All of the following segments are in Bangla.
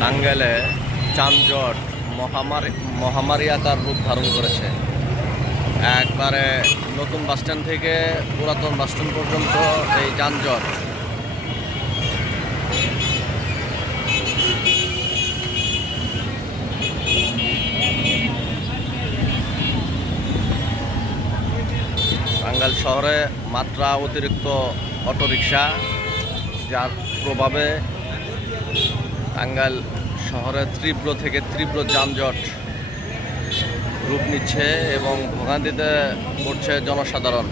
টাঙ্গাইলে যানজট মহামারী মহামারী আকার রূপ ধারণ করেছে। একবারে নতুন বাসস্ট্যান্ড থেকে পুরাতন বাসস্ট্যান্ড পর্যন্ত এই যানজট। টাঙ্গাইল শহরে মাত্রা অতিরিক্ত অটোরিকশা। যার প্রভাবে টাঙ্গাইল শহরে তীব্র থেকে তীব্র যানজট রূপ নিচ্ছে এবং ভোগান্তিতে পড়ছে জনসাধারণ।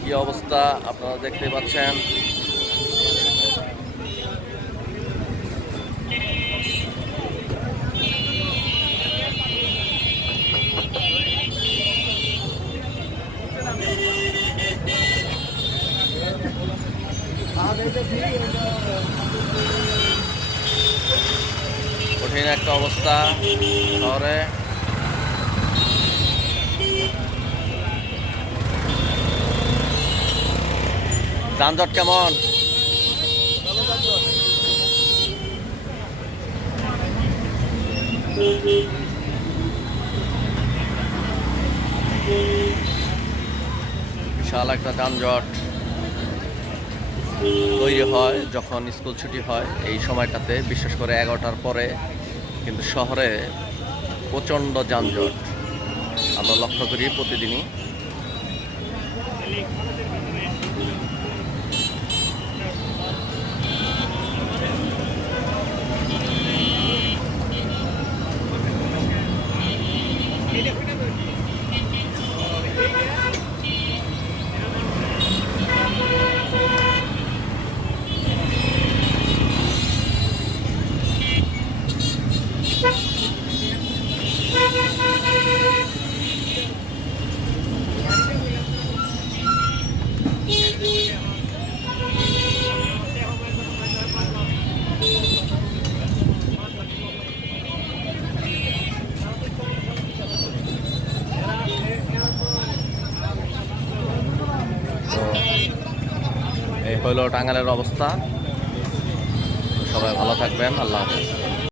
কি অবস্থা আপনারা দেখতে পাচ্ছেন? কঠিন একটা অবস্থা শহরে। যানজট কেমন? বিশাল একটা যানজট। তৈরি হয়, যখন স্কুল ছুটি হয়, এই সময়টাতে বিশেষ করে এগারোটার পরে কিন্তু শহরে প্রচণ্ড যানজট। আমরা লক্ষ্য করি প্রতিদিনই। এই হলো টাঙ্গালের অবস্থা। সবাই ভালো থাকবেন আল্লাহ হাফেজ।